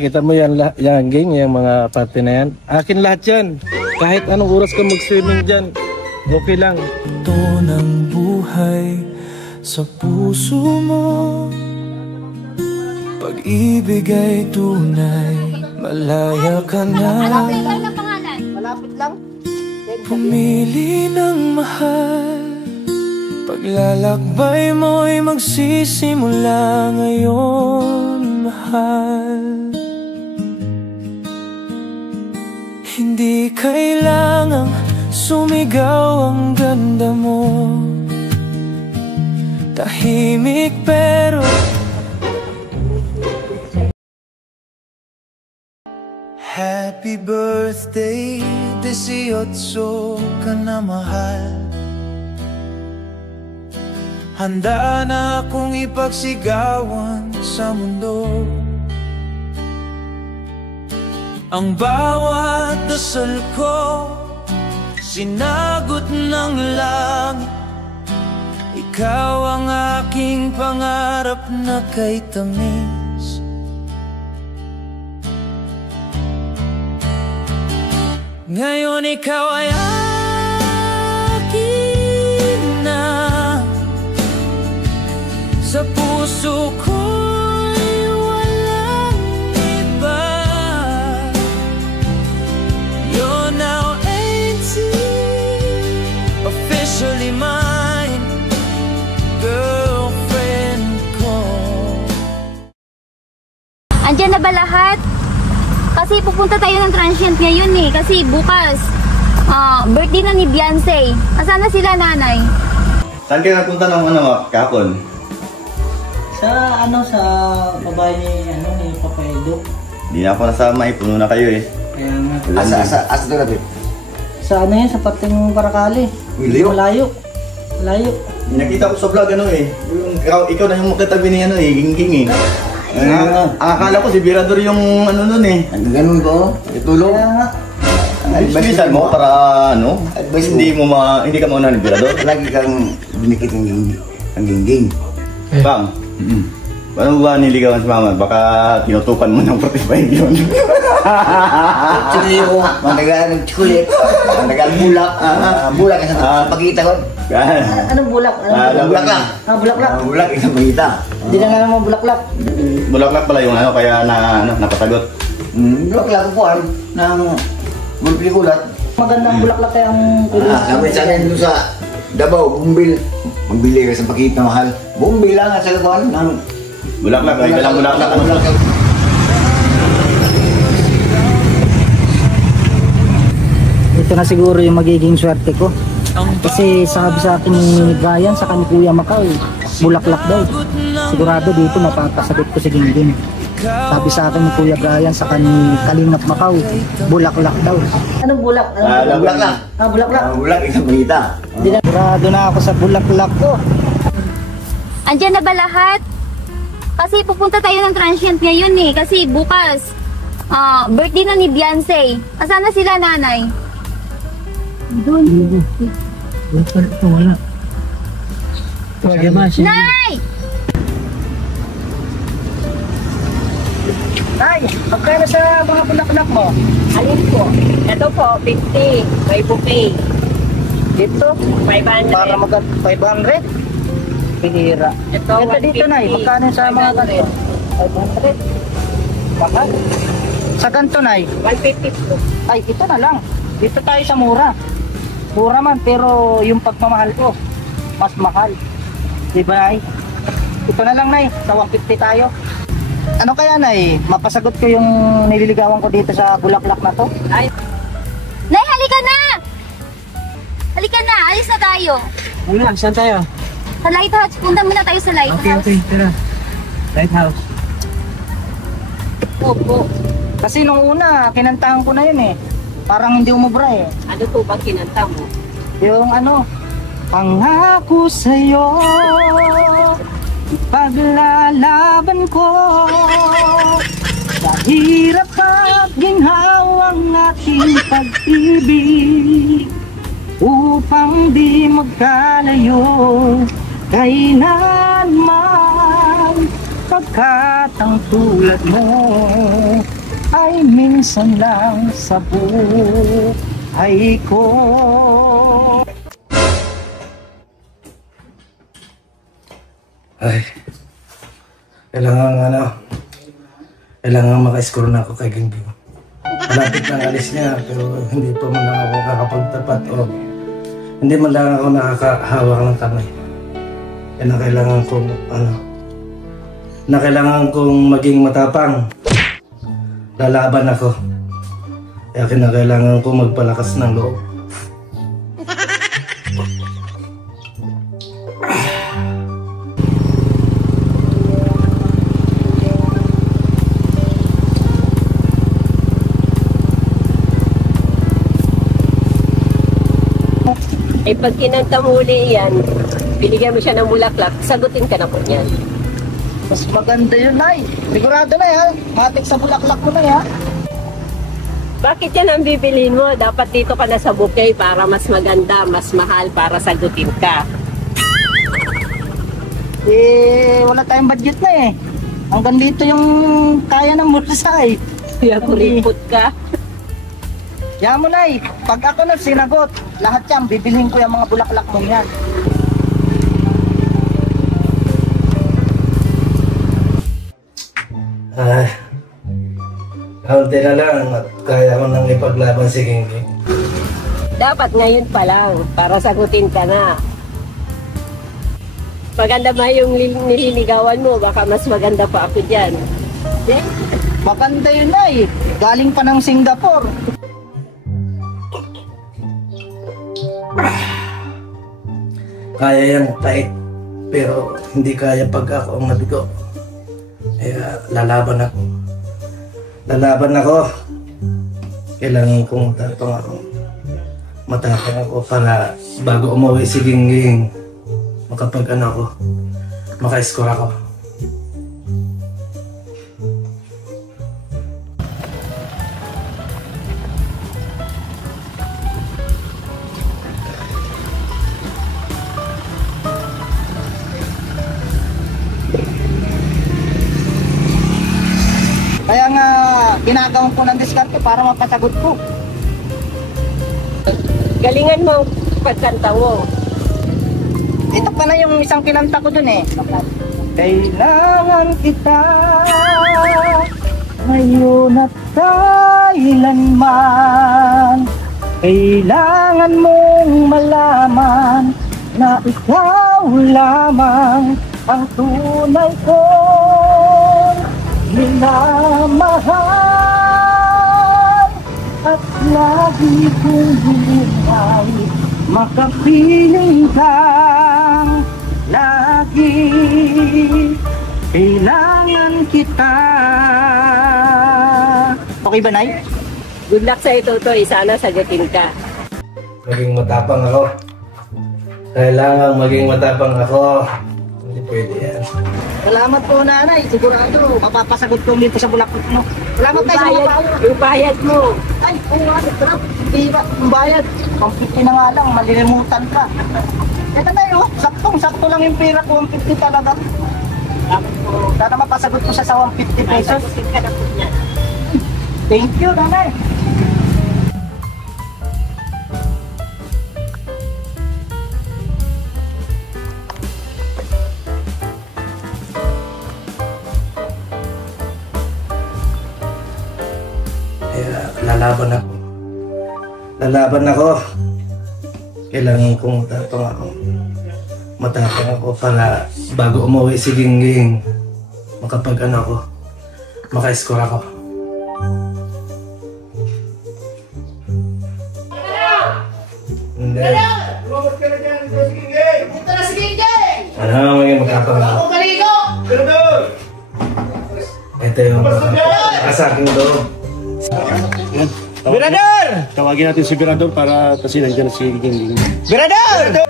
Kita mo yan, yan gang, yung mga parte na yan. Akin lahat yan. Kahit anong oras ka mag-swimming dyan, okay lang. Ito ng buhay sa puso mo. Pag-ibig ay tunay, malaya ka na. Malapit lang na pangalan. Malapit lang. Pumili ng mahal. Paglalakbay mo'y magsisimula ngayon, mahal. Hindi kailangang sumigaw ang ganda mo. Tahimik pero Happy birthday, 18 ka na mahal. Handa na akong ipagsigawan sa mundo ang bawat dasal ko, sinagot ng langit. Ikaw ang aking pangarap na kay tamis. Ngayon ikaw ay akin na. Sa puso ko'y walang iba. You're now 18, officially mine, girlfriend ko. Andiyan na ba lahat? Kasi pupunta tayo ng transient ngayon eh. Kasi bukas, birthday na ni Beyonce. Asan na sila, nanay? Saan kayo napunta ng kahapon? Sa babae ni Papa Edo. Hindi na ako nasama eh, puno na kayo eh. Kaya nga. Asa doon natin? Sa yan, sa parteng Paracali. Malayo. Malayo. Nakita ko sa vlog eh. Ikaw na yung makatabi ni Gingging eh. Akala ko si Birador yung nun eh. Ganun ko, itulong. Advice mo para hindi ka mauna ni Birador. Lagi kang binikit ng Gingging. Bang, paano ba niligawan si Mama? Baka tinutukan mo ng 45 yun. Actually ko, matagal ng tsukulit, matagal bulak. Bulak sa pagkita ko. Anong bulak? Bulaklak. Bulaklak. Bulak isang pagkita. Hindi na nga naman bulaklak. Bulaklak pala yung kaya napasagot. Bulaklak ko po ng mga pelikulat. Magandang bulaklak kaya ang kulit. Sabi sa akin doon sa Davao, bumbil. Magbili ka sa pagkita mahal. Bumbil lang at sa lakuan ng bulaklak, may dalang bulaklak. Ito na siguro yung magiging swerte ko. Kasi sabi sa akin ni Brian, sa kani Kuya Macau, bulaklak daw. Sigurado dito mapapasagot ko si Gingging. Sabi sa akin ni Kuya Brian, sa kani Kalingap Macau, bulaklak daw. Anong bulak? bulaklak. Bulaklak. Bulak isang pagkita. Sigurado na ako sa bulaklak ko. Andiyan na ba lahat? Kasi pupunta tayo ng transient ngayon eh. Kasi bukas, birthday na ni Beyonce. Asan na sila, nanay? Doon. Wala. Nay! Nay, magkano sa mga bulaklak mo? Alin po? Ito po, 50. May bouquet. Dito? 500. Para mag 500? Pihira. Ito, dito, Nay. Magkano sa mga ganito? 500. Mahal. Sa ganito, Nay? 150 po. Ay, ito na lang. Dito tayo sa mura. Mura man, pero yung pagmamahal ko, mas mahal. Di ba, Nay? Ito na lang, Nay. Sa 150 tayo. Ano kaya, Nay? Mapasagot ko yung nililigawan ko dito sa bulaklak na to? Ay. Nay, halika na! Halika na, alis na tayo. Ano, saan tayo? Sa lighthouse, punta muna tayo sa lighthouse. Okay, tara. Lighthouse. Opo. Kasi nung una, kinantahan ko na yun eh. Parang hindi umubra eh. Ano po ba kinanta mo? Yung pangako sa'yo, paglalaban ko, sa hirap at ginhawang ating pag-ibig, upang di magkalayo, kailanman, pagkat ang tulad mo ay minsan lang sa buhay ko. Ay, kailangan maka-score na ako kay Gingging. Malapit na alis niya, pero hindi pa man lang ako kakapagtapat o hindi man lang ako nakakahawak ng kamay. Kaya kailangan kong maging matapang. Lalaban ako. Kaya kailangan kong magpalakas ng loob. Eh pag kinanta mo uli yan, binigyan mo siya ng bulaklak, sagutin ka na po niyan. Mas maganda yun, Nay. Sigurado na yan. Matik sa bulaklak mo na yan. Bakit yan ang bibilin mo? Dapat dito ka na sa bouquet para mas maganda, mas mahal para sagutin ka. Eh, wala tayong budget na eh. Hanggang dito yung kaya ng bulsa eh. Kaya kuripot ka. Yan mo, Nay. Pag ako na sinagot, lahat yan, bibilhin ko yung mga bulaklak mo yan. Kaunti na lang at kaya ko nang ipaglaban si Gingging. Dapat ngayon pa lang, para sagutin ka na. Maganda ba yung nililigawan mo? Baka mas maganda pa ako dyan. Eh, maganda yun, Nay. Galing pa ng Singapore. Kaya yan kahit, pero hindi kaya pag ako ang nabigo. Kaya lalaban ako. Kailangan kong matapang ako. Matapang ako para bago umuwi si Gingging, maka-score ako. Kaya nga, ginagawin ko ng diskarte para mapasagot ko. Galingan mo ang pagkanta mo. Ito pa na yung isang kinanta ko dun eh. Kailangan kita ngayon at kailanman. Kailangan mong malaman na ikaw lamang ang tunay kong minamahal. At lagi kong buhay makapiling kang lagi. Kailangan kita. Okay ba, Nay? Good luck sa ito, Toy. Sana sagutin ka. Maging matapang ako. Kailangan maging matapang ako. Hindi pwede yan. Salamat po, Nanay. Sigurado, mapapasagot ko dito sa bulaklak mo. Salamat kayo sa mga payo. Yung bayad mo. Ay, oo nga, sarap. Iba, yung bayad. Pang-50 na nga lang, malilimutan ka. Ito na yun, saktong-sakto lang yung pera ko, 150 talaga. Sana mapasagot ko siya sa 150 pesos. Thank you, Nanay. Lalaban ako. Kailangan kong matapang ako para bago umuwi si Gingging, maka-score ako. Hindi. Lumabas ka na dyan, ito si Gingging! Ito na si Gingging! Ano, maging matapang ako. Ako maligo! Birador! Ito yung sa aking loob. Birador! Tawagin natin si Birador para kasi nandiyan si Gingging. Birador! Ito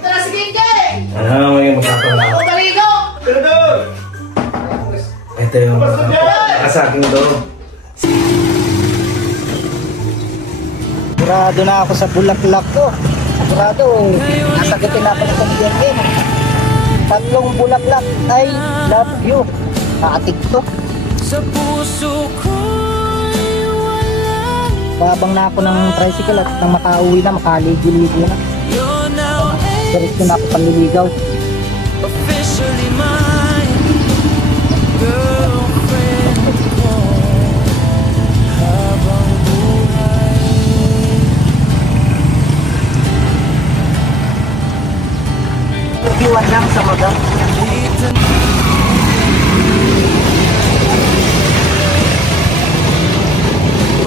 na si Gingging! Ano, maging matapang ako. Ako maligo! Birador! Ito yung sa aking loob. Sigurado na ako sa bulaklak ko. Sigurado, nasagutin na ako ng Gingging. 3 bulaklak, I love you. Nakatik to. Sa puso ko Babang na ako ng tricycle at nang makauwi na, makaligo-ligo na. Diretso na ako panliligaw. Officially mine, girlfriend ko habang buhay. Iwan lang sa magang.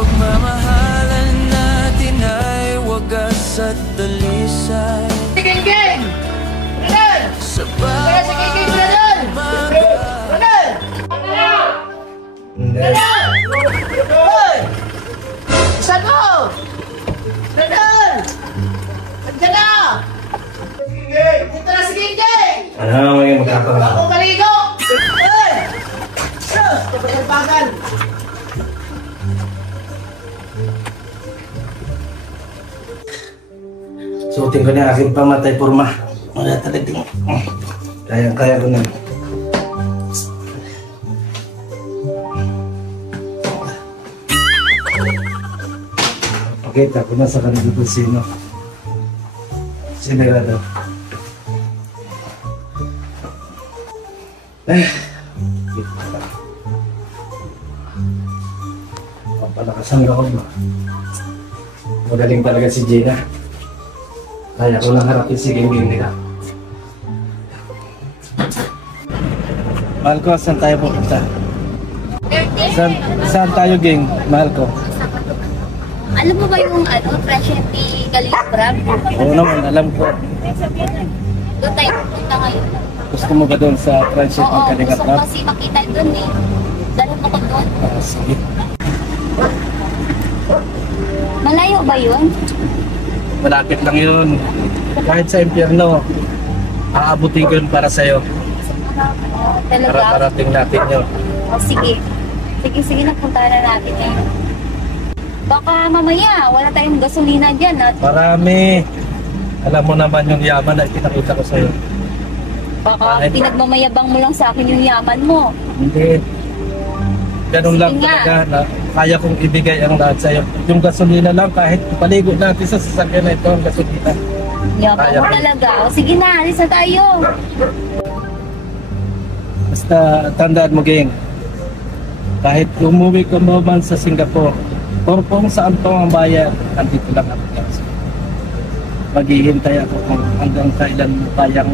Pagmamahalan natin ay wagas at dalisay. Geng! Brother! Sa Kaya sa geng, brother! Brother! Brother! Hoy! Isa mo! Brother! Andiyan na! Dito na si Geng! Ano mga magkakaroon? Ako maligo! Hoy! Bagal! Suotin ko na aking pamatay porma. Wala talagang kaya ko na. Pakita ko na sa kanila kung sino. Sinigado. Papalakasan ako ba? Magaling talaga si Gina. Kaya ko lang harapin si Geng nila. Mahal ko, saan tayo pupunta? Saan tayo, Geng? Mahal ko. Alam mo ba yung present ni Calibra? Oo naman, alam ko. Doon tayo pupunta ngayon. Gusto mo ba doon sa friendship ng Oo, Kalinga gusto ko Club? kasi makita doon eh. Dahil mo ko doon. Sige. Malayo ba yun? Malapit lang yun. Kahit sa impyerno, aabutin ko yun para sa'yo. Talaga? Para parating natin yun. O sige. Sige, napunta na natin ngayon. Baka mamaya, wala tayong gasolina dyan at Marami. Alam mo naman yung yaman na ipinakita ko sa'yo. baka pinagmamayabang mo lang sa akin yung yaman mo. Hindi. Ganun lang Sige nga. talaga na kaya kong ibigay ang lahat sa'yo. Yung gasolina lang, kahit paligo natin sa sasakyan na ito ang gasolina. Yabang Kaya mo ko. talaga. O sige na, alis na tayo. Basta tandaan mo, Geng. Kahit umuwi ka mo man sa Singapore, or kung saan pa ang bayan, andito lang ako. Maghihintay ako kung hanggang kailan mo kayang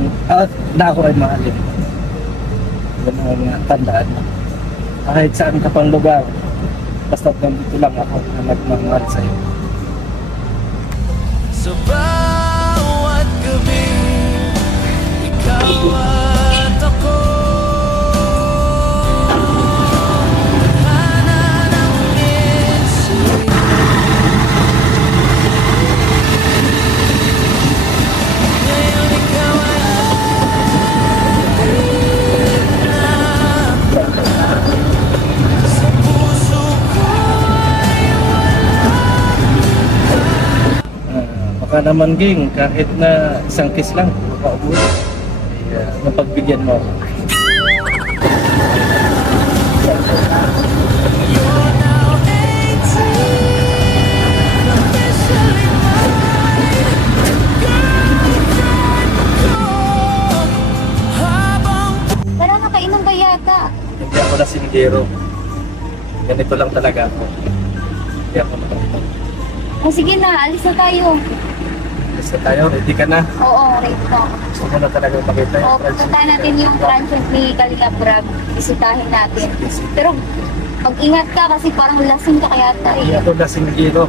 na ako ay mahalin. Yan ang tandaan mo. Kahit saan ka pang lugar, basta nandito lang ako na nagmamahal sa'yo. Sa bawat gabi, ikaw at ako. Tadhana ng insight. Ngayon ikaw ay akin na. Sa puso ko ay Baka naman, Ging, kahit na isang kiss lang, makauwi. Napagbigyan mo ako. you're now 18. Officially mine. Girlfriend ko. Habang Wala na kainom ba yata? Hindi ako na sinigero. Ganito lang talaga ako. Hindi ako nakakita. O sige na, alis na tayo. Basta tayo, ready ka na. Oo, right na. Gusto mo na talaga makita O, yung friendship. pupunta natin yung transient ni Kalinga Prab. Bisitahin natin. Pero mag-ingat ka kasi parang lasing ka kaya tayo. Hindi ako na sinigero.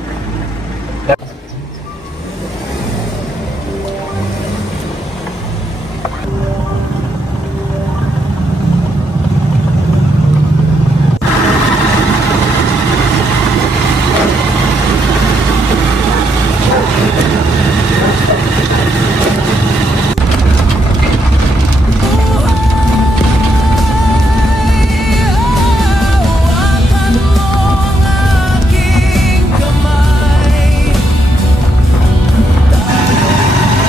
hawakan mo ang aking kamay.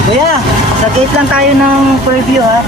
Kuya, sa gate lang tayo ng preview ha.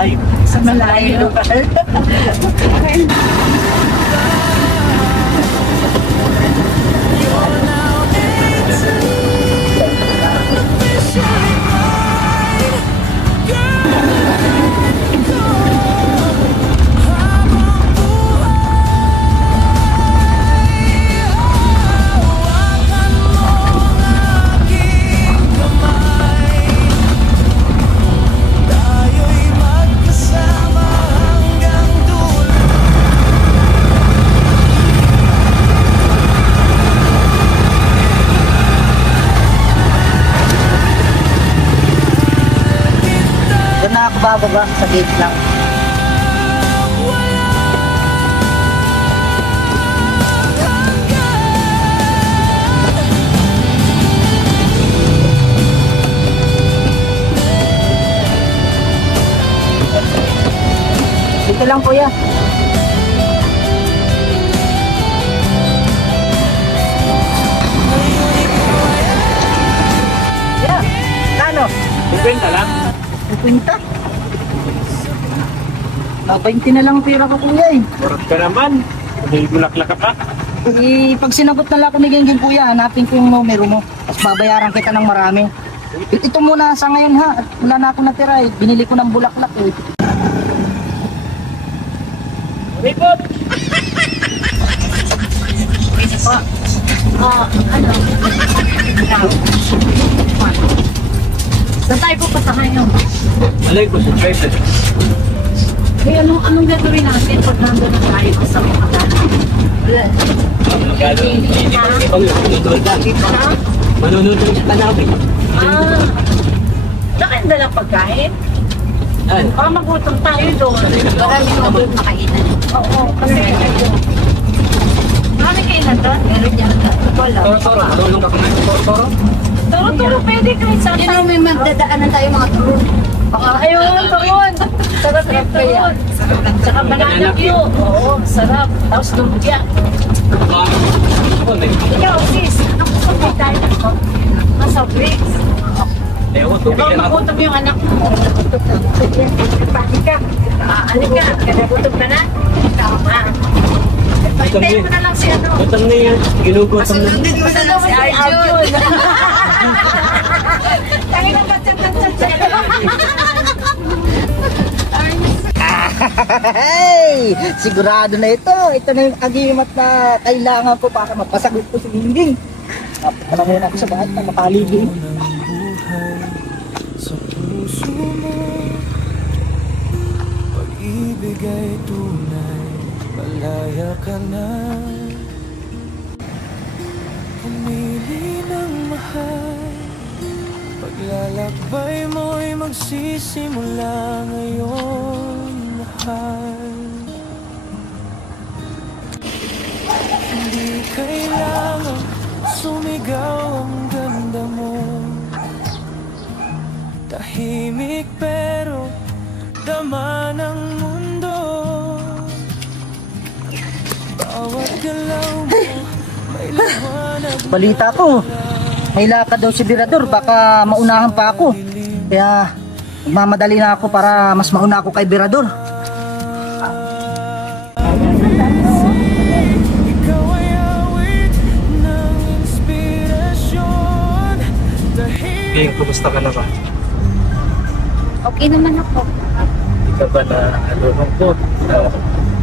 malayo. Sa malayo. Doon na ako bababa sa gate lang. Dito lang kuya. Yeah. Kano? 50 lang. 50? 20 na lang pira ko kuya eh. Oras ka naman. May bulaklak ka pa. Pag sinagot na lang ako ni Gengging kuya, hanapin ko yung numero mo. Tapos babayaran kita ng marami. Ito muna sa ngayon ha. Wala na ako natira eh. Binili ko ng bulaklak eh. Ripot! Ano? Saan tayo po pasakay nyo? Malay ko sa trailer. Eh, anong gagawin natin pag nandun na tayo sa mga wala. Manunod sa tanawin. Saan dalang pagkain? Baka magutom tayo doon. Maraming mga doon makainan. Oo, kasi marami kainan doon. Meron dyan. Wala. Toro-toro. Tulong ka kumain. Toro-toro. Turo-turo pwede kahit saan Yan ang may magdadaanan tayo mga turun. Ayun, turon. Sarap yung turon. Saka banana cue. Oo, sarap. Tapos lumpia. Ikaw, sis, anong gusto mo tayo nito? Nasa bricks. Baka magutom yung anak mo. Halika. Halika. Nagutom ka na? Tama. Pagtayin mo na lang si ano. Gutom na yan. Ginugutom na. Sunod mo na lang si Arjun. Tayo na patsan-patsan. Hey! Sigurado na ito. Ito na yung agimat na kailangan ko para mapasagot ko si Gengging. Palangin ako sa bahat na mapaligi. Sa puso mo, pag-ibig ay tunay, malaya ka na. Pumili ng mahal, paglalakbay mo'y magsisimula ngayon, mahal. Hindi kailangan sumigaw ang ganda mo. Tahimik pero dama ng mundo. Bawat galaw mo may liwanag. Balita ko, may lakad daw si Birador. Baka maunahan pa ako. Kaya magmamadali na ako para mas mauna ako kay Birador. Ikaw ay awit ng inspirasyon. Bing, kumusta ka na ba? Okay naman ako. Hindi ka ba na nalulungkot?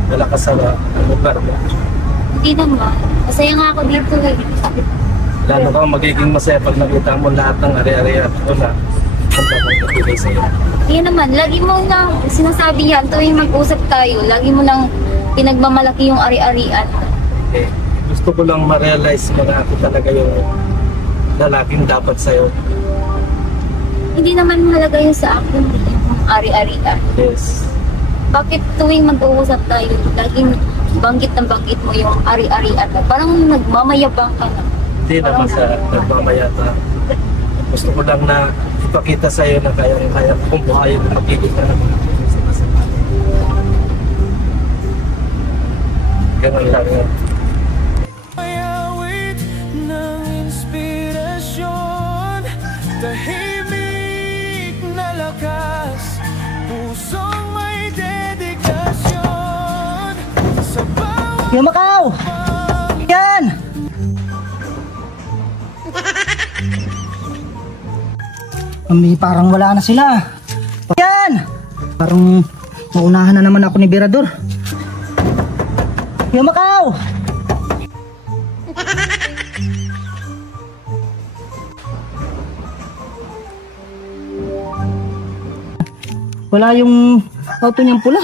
Wala ka sa lugar mo? Hindi naman. Masaya nga ako dito eh. Lalo kang magiging masaya pag nakita mo lahat ng ari-ari at wala. Ang pagkakabigay sa'yo. Yan naman, lagi mo na sinasabi yan tuwing mag-usap tayo. Lagi mo lang pinagmamalaki yung ari-arian. Eh, gusto ko lang ma-realize mo na ako talaga yung lalaking dapat sa'yo. Hindi naman mahalaga yun sa akin, yung ari-arian. Yes. Bakit tuwing mag-uusap tayo, laging banggit ng banggit mo yung ari-arian mo? Parang nagmamayabang ka na. Hindi naman sa nagmamayata. Gusto ko lang na ipakita sa'yo na kaya kung buhayin na magiging ka naman. Ganun lang yan. Ay awit ng inspirasyon. Tahimik na lakas, pusong Kuya Macau! Yan! Parang wala na sila. Yan! Parang maunahan na naman ako ni Birador. Kuya Macau! Wala yung auto niyang pula.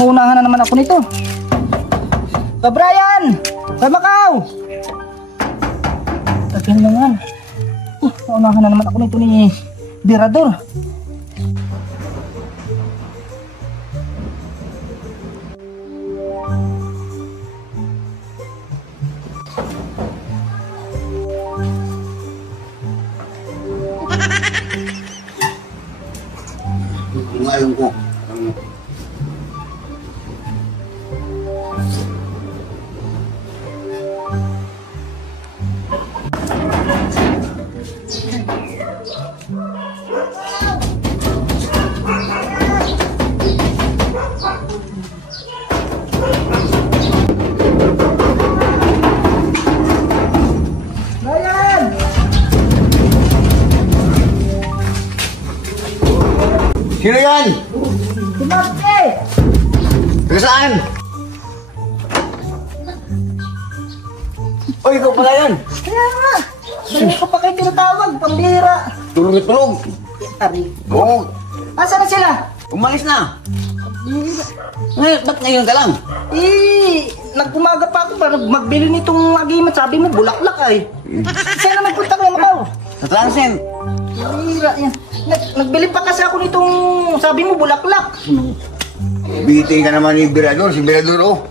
Maunahan na naman ako nito. Brian! Kuya Macau! Tagal naman. Maunahan na naman ako nito ni Birador. Ngayon ko. Sino yan? Kumarte! Taga saan? Oy, ikaw pala yan. Kaya nga! Hindi ko pa kayo tinatawag, pambira. Tulog at tulog. Ari. Oo. Asan na sila? Umalis na. Ba't ngayon ka lang? Nagpumaga pa ako para magbili nitong agimat. Sabi mo, bulaklak ay. Saan na nagpunta Kuya Macau? Sa Transcend. Pambira yan. Nagbili pa kasi ako nitong, sabi mo, bulaklak. Biting ka naman ni Birador. Si Birador, oh.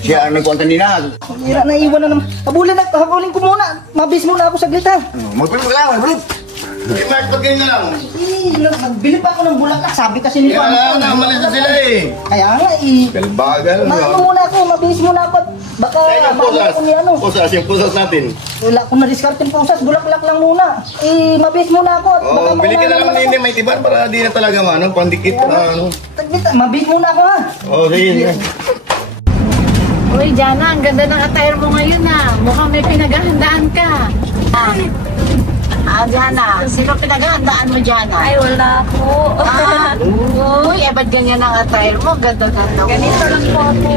Siya ang nagkuhan kanina. Pambira, naiwan na naman. Habulin ko muna. Mabis muna ako saglit ha. Magpilip ka lang, magpilip. Hindi, Mark, pag ganyan na lang. Nagbili pa ako ng bulaklak. Sabi kasi nito. Kaya na, umalis na sila eh. Kaya nga Kalbagal. Maano muna ako, mabis muna ako. Baka maano ko ni ano. Pusas, yung pusas natin. Wala akong na-discard yung pusas, bulaklak lang muna. Mabis muna ako. Oo, bili ka na lang hindi may tiban para di na talaga manang pandikit na ano. Mabis muna ako ha. Oo, sige. Uy, Jana, ang ganda ng attire mo ngayon ah. Mukhang may pinaghahandaan ka. Jana, sino pinaghahandaan mo, Jana? Ay, wala po. Uy, ba't ganyan ang attire mo? Ganda-ganda mo. Ganito lang po ako.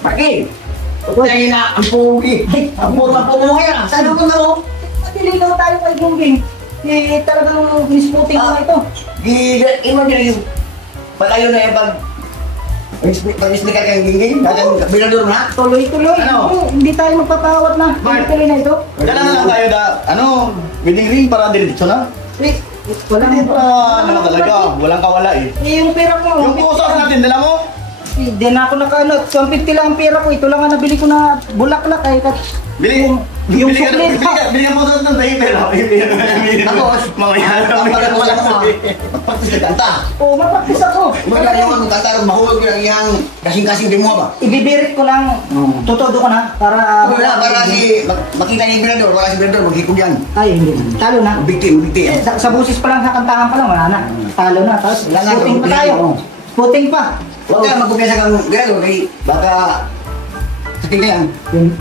Pagi! Kaya na ang pugi. Ang pugi mo kaya. Saan ko na mo? Nabiligaw tayo kay Gungging. Talagang misputing ko na ito. Iman nyo yung palayo na yung pag-islikar kang gingging. Dagang Birador na. Tuloy-tuloy. Ano? Hindi tayo magpapawat na. Tuloy na ito. Kaya na lang tayo biling para diretso na. Wala Ano talaga, walang kawala eh. yung pera ko. Yung pusas natin, dala mo? Hindi na ako naka-ano. 150 lang ang pera ko. Ito lang ang nabili ko na bulaklak ay. Bili ka po sa tayo pero Tapos, mamaya magpagpis na kanta. Oo, mapaktis ako. Magkano yung kanta, mahulog yung iyang kasing-kasing din mo ba? Ibibirit ko lang. Tutodo ko na para... Para makita ni Birador, para si Birador maghikog yan. Ay, hindi. Talo na. Bigti. Sa busis pa lang, sa kantahan pa lang, wala na. Talo na. Tapos, puting pa tayo. Puting pa. Huwag ka magpupiyasa kang Birador, baka sakit ka yan.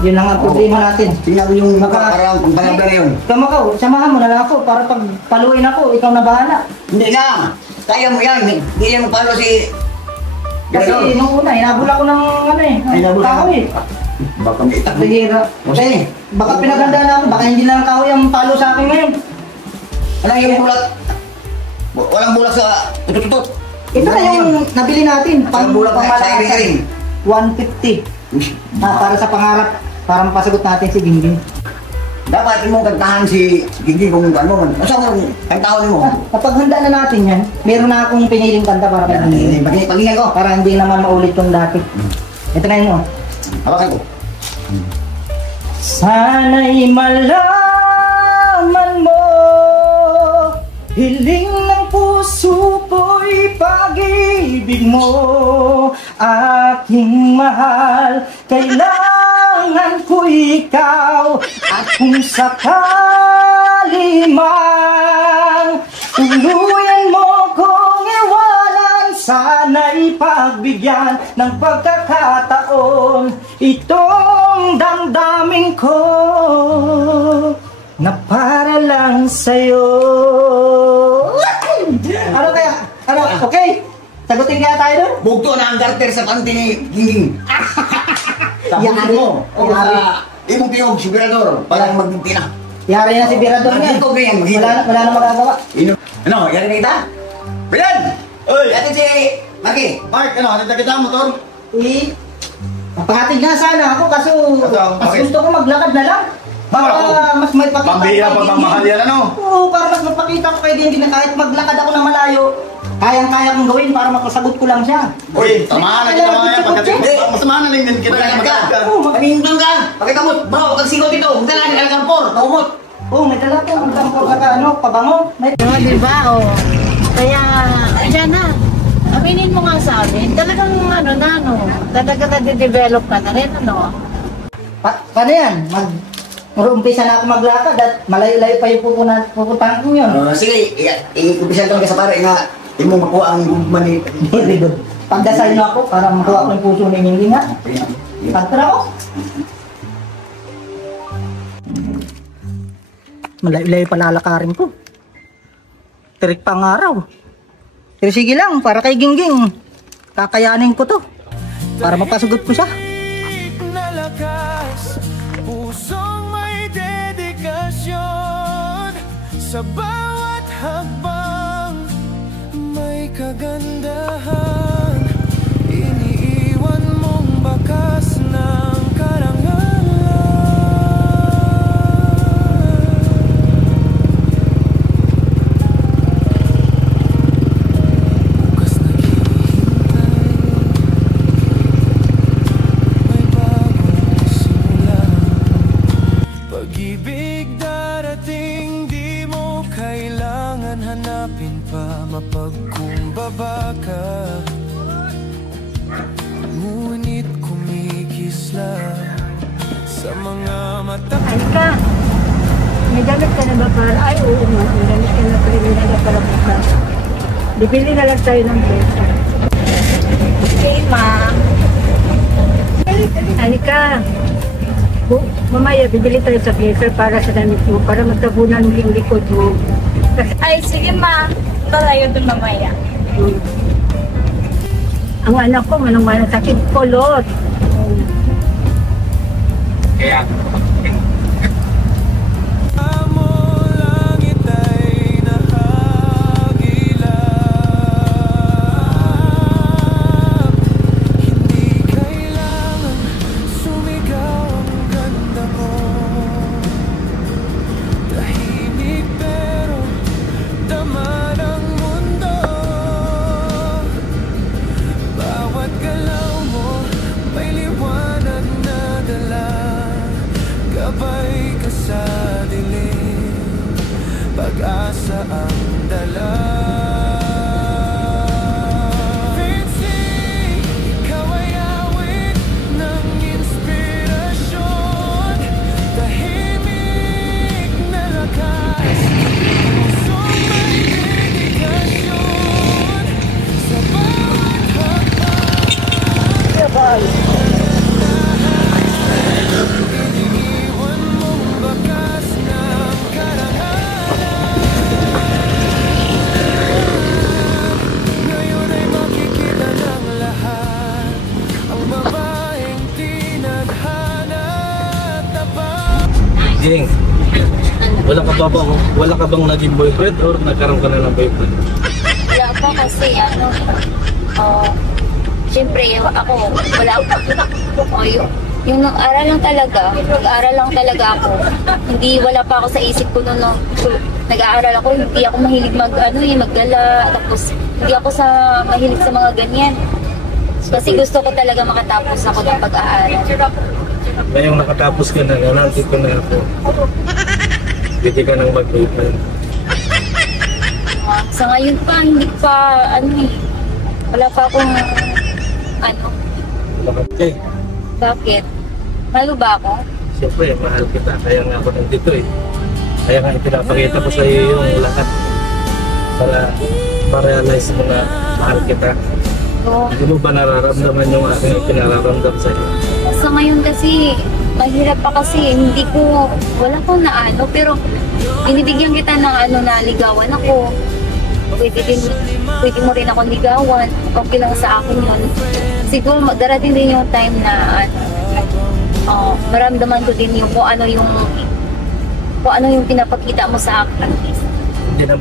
Yun lang ang problema natin. Tingnan mo yung parang panabla na yun. Ikaw Macau, samahan mo na lang ako para pag paluin ako, ikaw na bahala. Hindi na! Kaya mo yan! Hindi yan mo palo si Kasi nung una, hinabol ako ng kahoy. Baka may itak. Bihira. Kasi baka pinaganda na ako, baka hindi na lang kahoy ang talo sa akin ngayon. Walang yung bulak. Walang bulak sa tututut. Ito na yung nabili natin. Walang bulak na sa iring. 150. Para sa pangarap, para mapasagot natin si Gingging. Dapat mo kantahan si Gingging kung ano. Asa mo kantahan mo? Kapag handa na natin yan, meron na akong piniling kanta para kay Gingging. Pagingin ko. Para hindi naman maulit yung dati. Ito na yun. Hawakan ko. Sana'y malaman mo, hiling ng puso puso ko'y pag-ibig mo, aking mahal. Kailangan ko ikaw, at kung sakali mang tuluyan mo kong iwanan, sana'y pagbigyan ng pagkakataon itong damdamin ko na para lang sa'yo. Ano kaya? Ano? Okay? Sagutin kaya tayo doon? Bugto na ang garter sa panty ni Gingging. Tapos mo, o sa imong piyog, si Birador, parang magbinti na. Yari na si Birador niya. Maghito ganyan, maghito. Wala na magagawa. Ano, yari na kita? Brian! Oy! Yatin si Maki. Mark, ano? Hanap na kita motor? Papahatid na sana ako kaso mas bakit? gusto ko maglakad na lang. Para mas may pakita Pambira ko pa kay mamahal Gingging. yan, ano? Oo, para mas mapakita ko kay Gingging na kahit maglakad ako na malayo, kayang-kaya kong gawin para makasagot ko lang siya. Uy, tamahan na kita mga yan. Hindi. Masamahan na lang din kita. Maglalakad ka. Oo, Kamindong ka. Pagkakamot, bro, kag sigot ito. Magdalaan ka ng kampor, kaumot. Oo, may dala ko. Ang kampor na ano, pabango. May... Diba, oh. Kaya, ayan na. Aminin mo nga sa amin, talagang talaga na-develop ka na rin, ano? Paano yan? Umpisa na ako maglakad at malayo-layo pa yung pupuntahan ko yun. Sige, i-umpisa lang ka sa pare nga imong makuha ang gugman ni... Very good. Pagdasal nyo ako para makuha ko yung puso ni Gingging ha. Pagtara ko. Malayo-layo palalakarin ko. Tirik pang araw. Pero sige lang, para kay Gingging. Kakayanin ko to. Para mapasugot ko siya. na lakas, pusong may dedikasyon. Sa bawat hakbang may kagandahan. Iniiwan mong bakas ng karangalan. Bukas naghihintay, may bagong simula. Pag-ibig darating, di mo kailangan hanapin pa, mapagkumbaba ka. Ngunit kumikisla sa mga mata. Halika, may damit ka na ba para? Ay, oo nga, may damit ka na pala, may damit para bukas. Bibili na lang tayo ng pesa. Okay, ma. Halika. Mamaya, bibili tayo sa blazer para sa damit mo, para matabunan mo yung likod mo. Ay, sige ma. Tayo doon mamaya. Ang anak ko, manang-manang sakit kolot. Amo langit ay nahagilap. Hindi kailangan sumigaw ang ganda mo. Tahimik pero dama ng mundo. Bawat galaw mo may liwanag na dala. Gabay ka sa dilim, pag-asa ang dala. Vinci, ikaw ay awit ng inspirasyon. Tahimik na lakas, pusong may dedikasyon. Sa bawat hakbang, iniiwan mong bakas ng karangalan. Ngayon ay makikita ng lahat ang babaeng tinadhana at tapat. Ging, wala ka bang naging boyfriend or nagkaroon ka na ng boyfriend? Wala pa kasi siyempre ako, wala pa. Yung nag-aral lang talaga ako. Wala pa ako sa isip ko noon. Nag-aaral ako, hindi ako mahilig maggala. Tapos hindi ako mahilig sa mga ganyan. Kasi gusto ko talaga makatapos ako ng pag-aaral. Ngayong nakatapos ka na, nandito na ako. Pwede ka nang mag-boyfriend. Sa ngayon pa, hindi pa, wala pa akong, Okay. bakit? Malo ba ako? Siyempre, mahal kita. Kaya nga ako nandito eh. Kaya nga ipinapakita ko sa iyo yung lahat para ma-realize mo na mahal kita. So, Hindi mo ba nararamdaman yung aking pinararamdam sa iyo? sa ngayon kasi, mahirap pa kasi, wala akong naano, pero binibigyan kita ng naligawan ako. Pwede mo rin ako ligawan, okay lang sa akin yun. Siguro darating din yung time na maramdaman ko din yung kung ano yung pinapakita mo sa akin. Hindi na.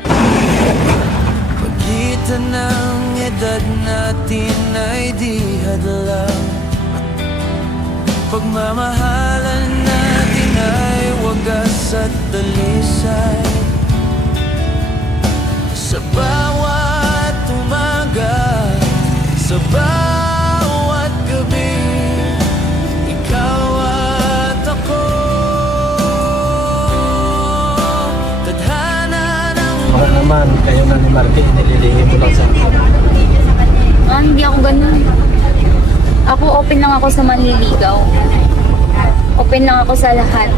Pagitan ng edad natin ay di hadlang. Pagmamahalan natin ay wagas at dalisay. Sa bawat umaga, sa bawat gabi, ikaw at ako. Tadhana ng Baka naman, kayo na ni Marky, nililihim mo lang sa akin. Hindi ako ganun. Ako open lang ako sa manliligaw. Open lang ako sa lahat.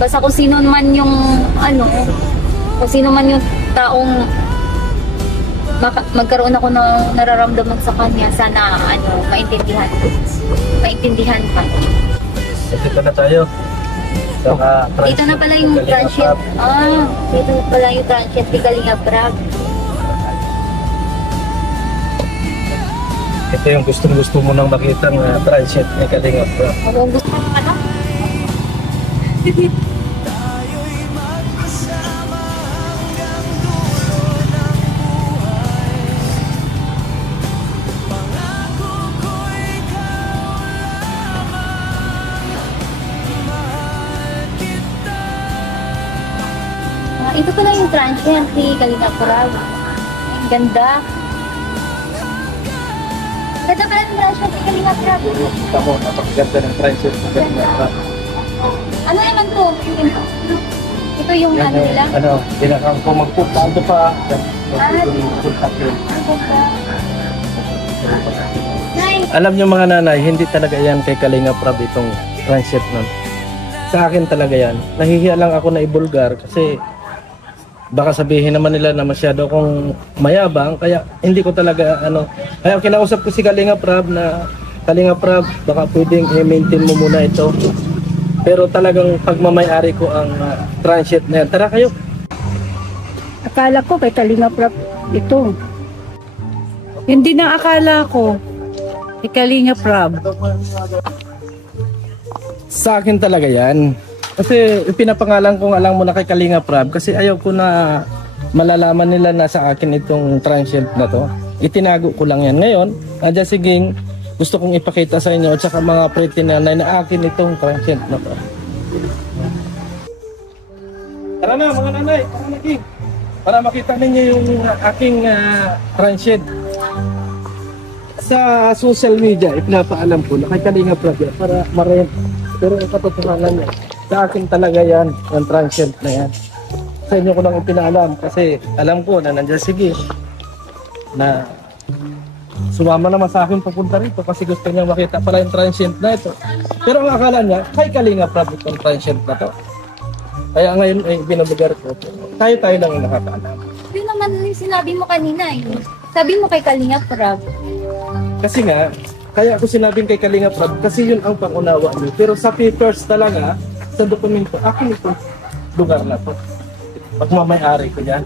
Basta kung sino man yung kung sino man yung taong magkaroon ako ng nararamdaman sa kanya, sana maintindihan pa. Dito na tayo. Dito na pala yung transient. Dito na pala yung transient ni Kalinga Prab. Ito yung gustong-gusto mo nang makita ng transient ni Kalinga Prab. Ako gusto mo tayo'y magkasama hanggang dulo ng buhay. Pangako ko'y ikaw lamang, mahal kita. Ito pala yung transient ni Kalinga Prab. Ang ganda. Ganda pala yung transient ni Kalinga Prab. Kita mo, napakaganda ng transient ni Kalinga Prab. Ano naman to? Ito yung nila? Pinakang ko magpupunto pa. Alam niyo mga nanay, hindi talaga yan kay Kalinga Prab itong transient nun. Sa akin talaga yan. Nahihiya lang ako na ibulgar kasi baka sabihin naman nila na masyado akong mayabang, kaya hindi ko talaga kaya kinausap ko si Kalinga Prab na Kalinga Prab, baka pwedeng i-maintain mo muna ito. Pero talagang pagmamayari ko ang transient na yan. Tara kayo. Akala ko kay Kalinga Prab ito. Hindi na akala ko kay Kalinga Prab. Sa akin talaga yan. Kasi pinapangalan ko nga lang muna kay Kalinga Prab kasi ayaw ko na malalaman nila na sa akin itong transient na to. Itinago ko lang yan. Ngayon, Adya Siging, gusto kong ipakita sa inyo at saka mga pretty nanay na akin itong transient na to. Tara na mga nanay, para makita ninyo yung aking transient. Sa social media, ipinapaalam ko na kay Kalinga Prab para marayang. Pero ang katotohanan niya, sa akin talaga yan, ang transient na yan. Sa inyo ko lang ipinaalam kasi alam ko na nandiyan sige na sumama naman sa akin papunta rito kasi gusto niya makita pala yung transient na ito. Pero ang akala niya, kay Kalinga Prab itong transient na to. Kaya ngayon ay binabagar ko. Tayo lang yung nakakaalam. Yun naman yung sinabi mo kanina eh. Sabi mo kay Kalinga Prab. Kasi nga, kaya ako sinabing kay Kalinga Prab kasi yun ang pangunawa niyo. Pero sa papers talaga, sa dokumento, akin itong lugar na to. Pagmamayari ko yan.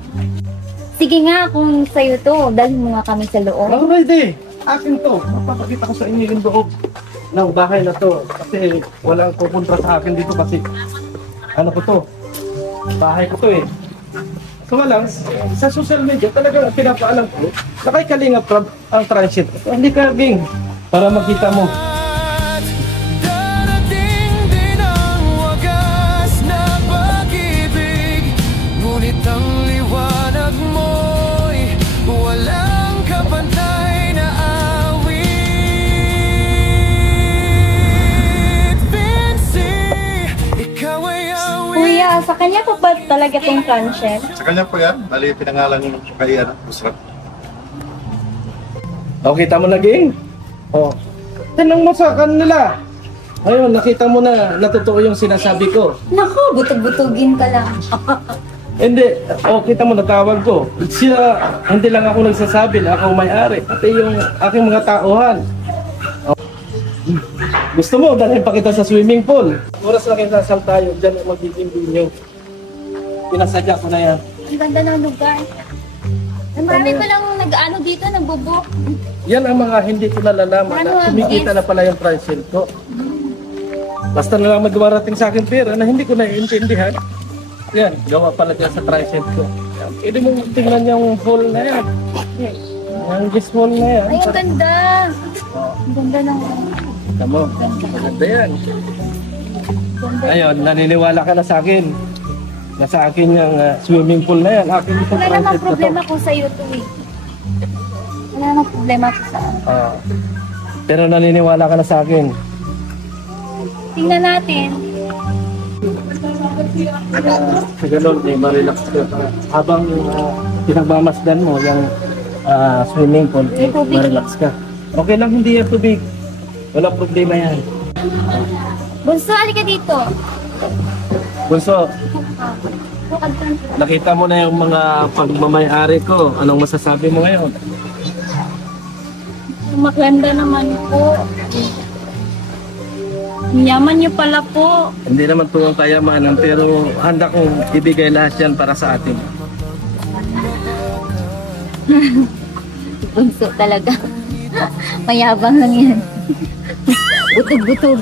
Sige nga, kung sa'yo to, dalhin mo nga kami sa loob. Alright akin to. Mapapakita ko sa inyo yung loob ng bahay na to. Kasi walang pupunta sa akin dito kasi ano ko to, bahay ko to eh. So lang, sa social media talaga pinapaalam ko na kay Kalinga Prab ang transient. So, hindi ka ging para makita mo. Darating din ang wagas na pag-ibig, ngunit ang liwanag mo'y walang kapantay na awit. Vinci, ikaw ay awit. Kuya, sakay kanya po ba talaga itong transient? Sa kanya po yan. Bali, pinangalan niyo kay Busrat. Kita mo na, Ging? Oh. Tanong mo sa kanila. Ayun, nakita mo na natotoo yung sinasabi ko. Naku, butog-butugin ka lang. Hindi, kita mo natawag ko. Sila, hindi lang ako nagsasabi na ako may-ari. Pati yung aking mga tauhan. Gusto mo, dalhin pa kita sa swimming pool. Oras na kinasal tayo, dyan ang magiging binyo. Pinasadya ko na yan. Ang ganda ng lugar. Marami pa lang nag-ano dito, nagbubuk. Yan ang mga hindi ko nalalaman na kumikita na pala yung tricycle ko. Basta na lang magdarating sa akin pera na hindi ko naiintindihan. Yan, gawa pala dyan sa tricycle ko. Pwede mo tingnan yung hole na yan. Yung gas hole na yan. Ay, ang ganda. Ang ganda ng... Tama, maganda yan. Ayun, naniniwala ka na sa akin. Nasa akin yung swimming pool na yan. Akin itong Wala namang tricycle ko. problema ko sa iyo to eh. Wala namang problema ko sa... Pero naniniwala ka na sa akin. Tingnan natin. Sa ganun, ma-relax ka. Habang pinagmamasdan mo yung swimming pool, ma-relax ka. Okay lang, hindi yan tubig. Wala problema yan. Bunso, alika dito. Bunso, nakita mo na yung mga pagmamayari ko. Anong masasabi mo ngayon? Maganda naman po. Yaman niyo pala po. Hindi naman po yung kayamanan, pero handa kong ibigay lahat yan para sa atin. Bunso talaga. Mayabang lang yan. Butog-butog.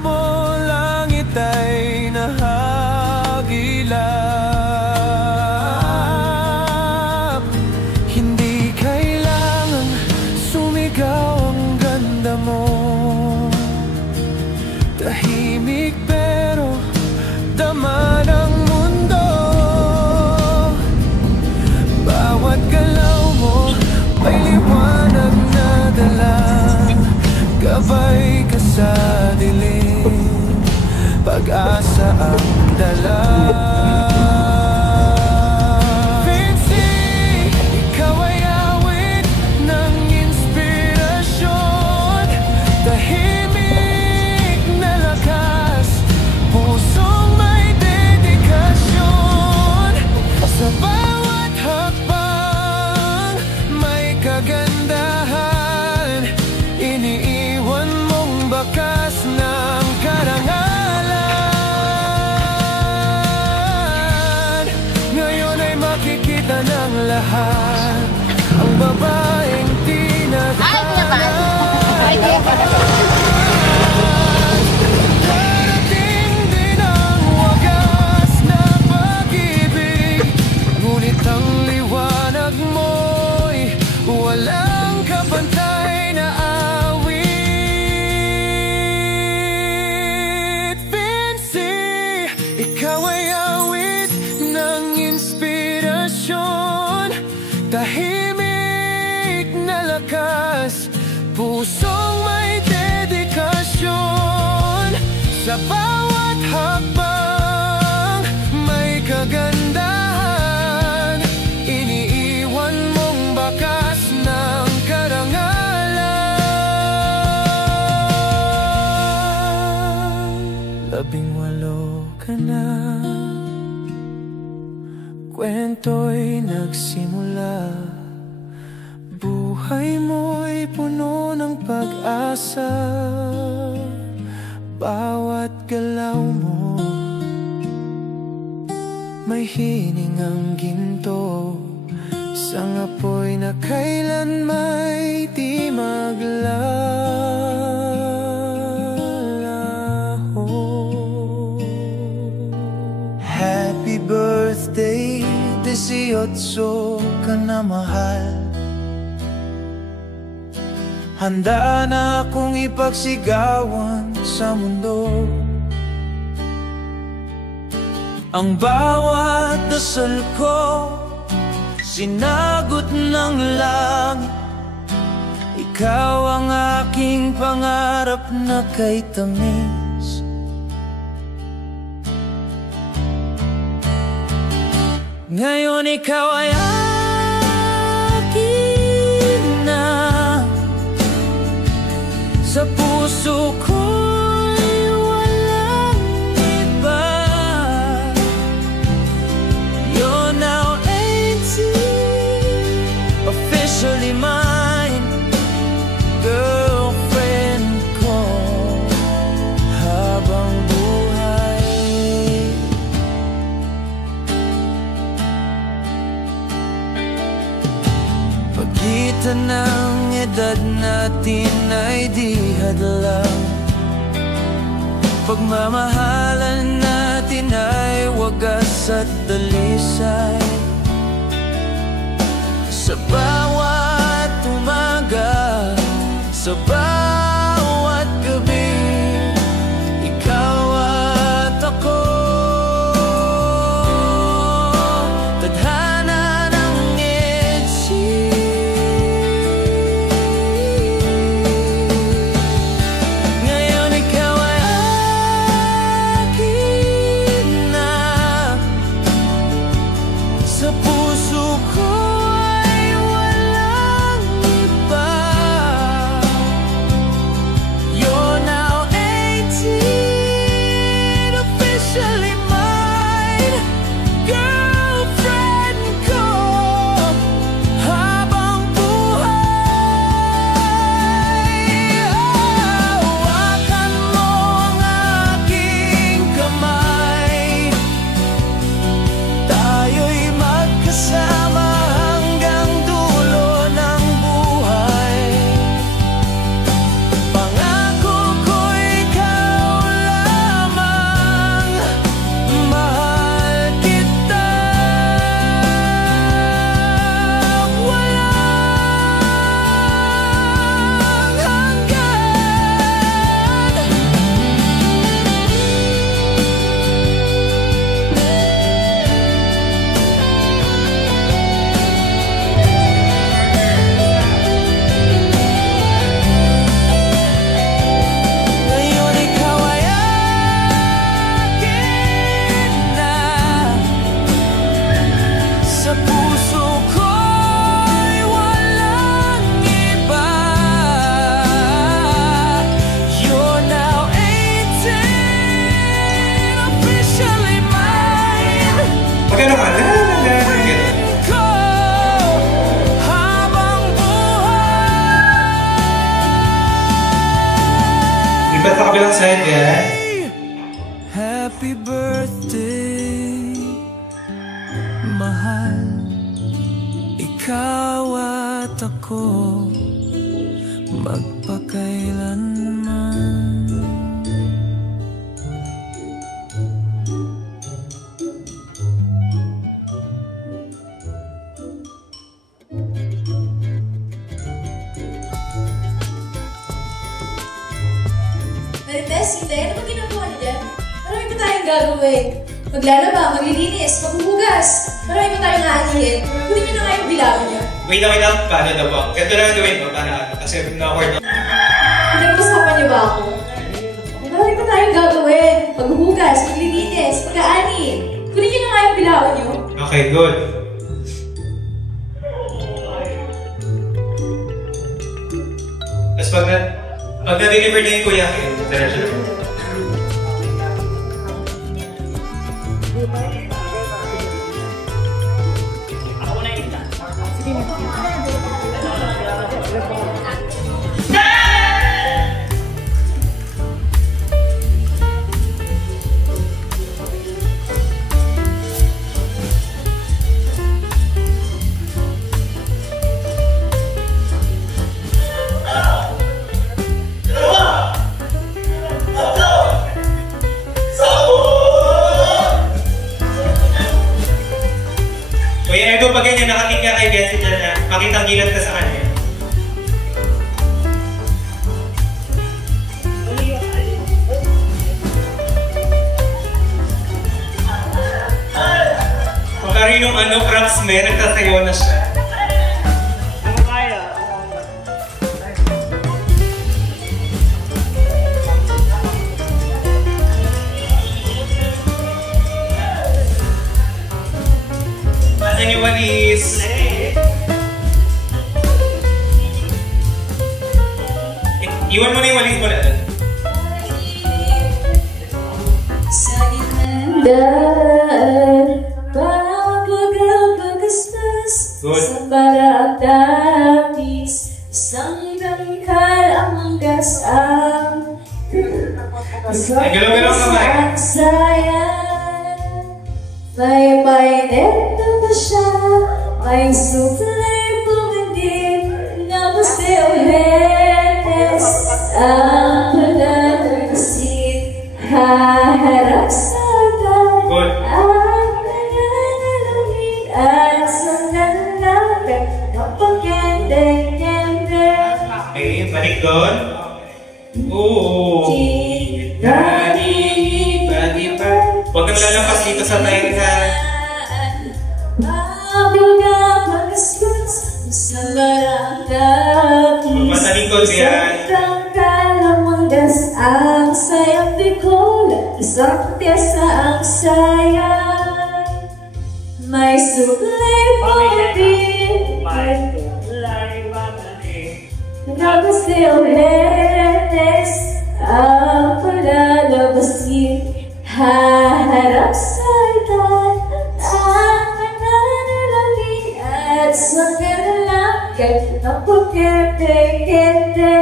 Mo langit ay nahagilap. Hindi kailangan sumigaw ang ganda mo. Tahimik pero dama ng mundo. Bawat galaw mo may liwanag na dala. Gabay ka sa dilim, pag-asa ang dala. Vinci, ikaw ay awit ng inspirasyon. Tahimik na lakas, pusong may dedikasyon. Sa bawat hakbang may kagandahan. Iniiwan mong bakas ng karangalan. Ngayon ay makikita ng lahat ang babaeng darating din ang wagas na pag-ibig. Ngunit ang liwanag mo'y walang kapantay na awit. Vinci, ikaw ay awit ng inspirasyon. Tahimik na lakas, pusong may dedikasyon. Sa bawat hakbang may kagandahan. Iniiwan mong bakas ng karangalan. 18 ka na, kwento'y nagsimula. Buhay mo'y puno ng pag-asa. Bawat galaw mo may hiningang ginto. Isang apoy na kailan may di maglalaho. Happy birthday, 18 ka na mahal. Handa na akong ipagsigawan sa mundo. Ang bawat dasal ko sinagot ng langit. Ikaw ang aking pangarap na kay tamis. Ngayon ikaw ay akin na. Sa puso ko'y walang iba. You're now 18, officially mine, girlfriend ko habang buhay. Pagitan ng edad natin ay di hadlang. Pagmamahalan natin ay wagas at dalisay. Sa bawat umaga, sa bawat gabi, ikaw at ako. Tadhana ng EDSI. Ngayon ikaw ay akin na. Sa puso ko ay walang iba. You're now 18, officially mine, girlfriend ko habang buhay. Hawakan mo ang aking kamay, tayo'y magkasama hanggang dulo ng buhay. Pangako ko'y ikaw lamang, mahal kita walang hanggan. Ngayon ikaw ay akin na. Sa puso ko'y walang iba. You're now 18, officially mine, Magkano ka na? ko habang buhay. Iba sa kabilang side, eh. Happy birthday, mahal. Ikaw at ako magpakailanman. Marites, hindi. Ano ba ginagawa niyo dyan? Marami pa tayong gagawin. Maglalaba, maglilinis, maghuhugas. Marami pa tayong haalihin. Kunin niyo na nga yung bilawan niyo. Wait lang. Paano daw ba? Ganito lang gawin mo. Paano? Kasi na-award na. Pinag-usapan niyo ba ako? Marami pa tayong gagawin. Maghuhugas, maglilinis, mag-aani. Kunin niyo na nga yung bilawan niyo. Okay, good. Tapos pag na-deliver na yung kuya, diretso na. Kuya Ego, pag ganyan, nakating ka kay Bessie dyan na makitang gilat ka sa kanya. Pagkarinong craftsman, nagtasayaw na siya. walis. Iwan mo na yung walis mo na. Sa gitnaan, pagkagastas sa paratapis, isang tangkal ang manggas ang may painet na ba siya, may suklay pumandin na masewes ang pagkakasit haharap sa atin at nananalamin at sa nanalamin kapag kende-kende. Okay, balik doon. Oo. Huwag kang lalampas dito sa tayo ha. Sa likod yan. Ang sayang bigol, isang tiyasa ang sayang. May suklay pumapin, may suklay pumapin. Nagpasilhenes ang palalabasin. Haharap sa itan ang nananalamin at sa kalangkat ang pagkende-kende.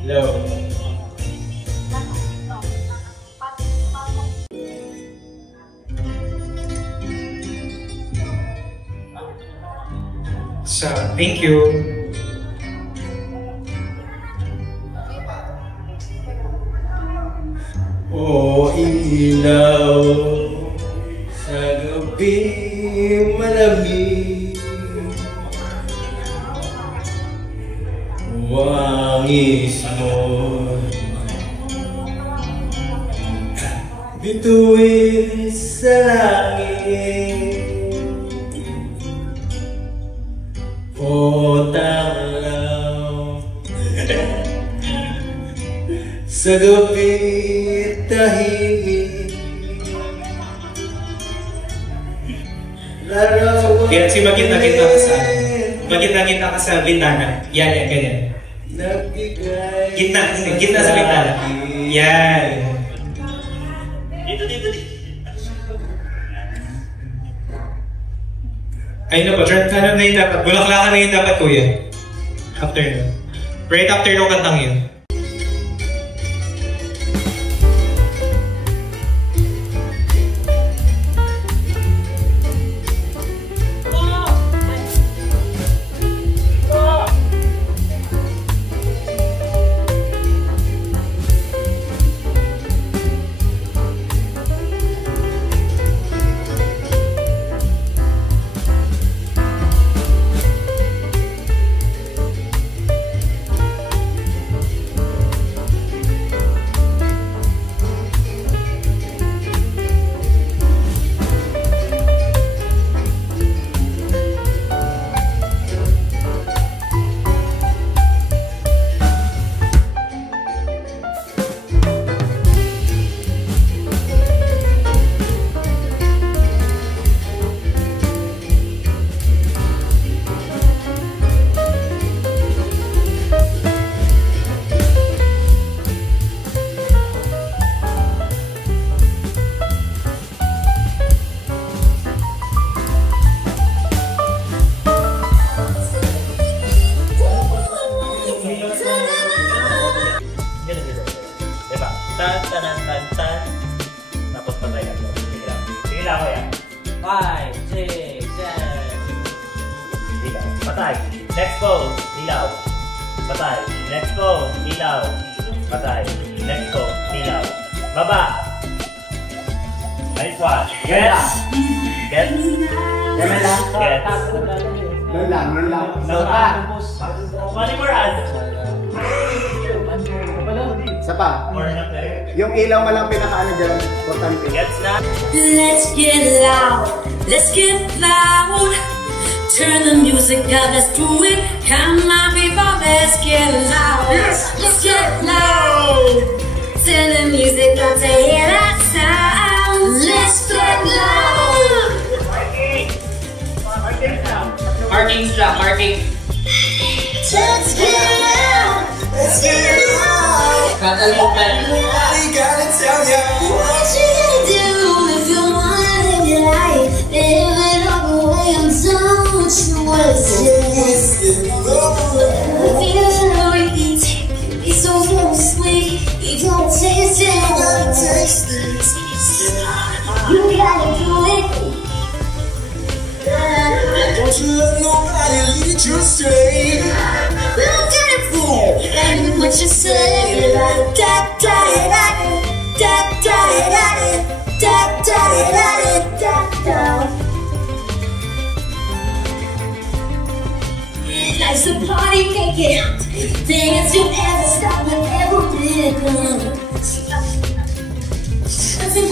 Hello. So, thank you. O ilaw sa gabi malamig, wangis mo bituin sa langit, o tanglaw sa gabi tahimik. Kaya si magkita-kita ka sa magkita-kita ka sa bintana. Yan, yan, ganyan. Gitna sa bintana. Yan. Dito. Ay na ba, turn ka na yung dapat. Bulaklakan na yung dapat, kuya. After na. Right after nung kantang yun. Tapos patay ako. Sige lang ko yan. 5, 6, 7. Dilaw. Patay. Next pose. Dilaw. Patay. Next pose. Dilaw. Patay. Next pose. Dilaw. Baba. Nice one. Yes. Get. Yan lang. Get. Yan lang. Nota. 24 hours. Isa pa. Yung ilaw mo lang pinakaano dyan. Importante. Gets na? Let's get loud. Let's get loud. Turn the music up. Let's do it. Come on, people. Let's get loud. Let's get loud. Turn the music up to hear that sound. Markings lang, marking. Let's get out. Let's get out. Kakalimutan. I gotta tell you what you gonna do if you wanna live your life. Live it all the way and don't waste it. Feels like it's so sweet. You don't taste it. You gotta do it. Don't you let nobody lead you astray. Look at it, fool, and what you say. Da da da da da da da da da da. Life's a party, make it. Dance, you never stop, never been. Nothing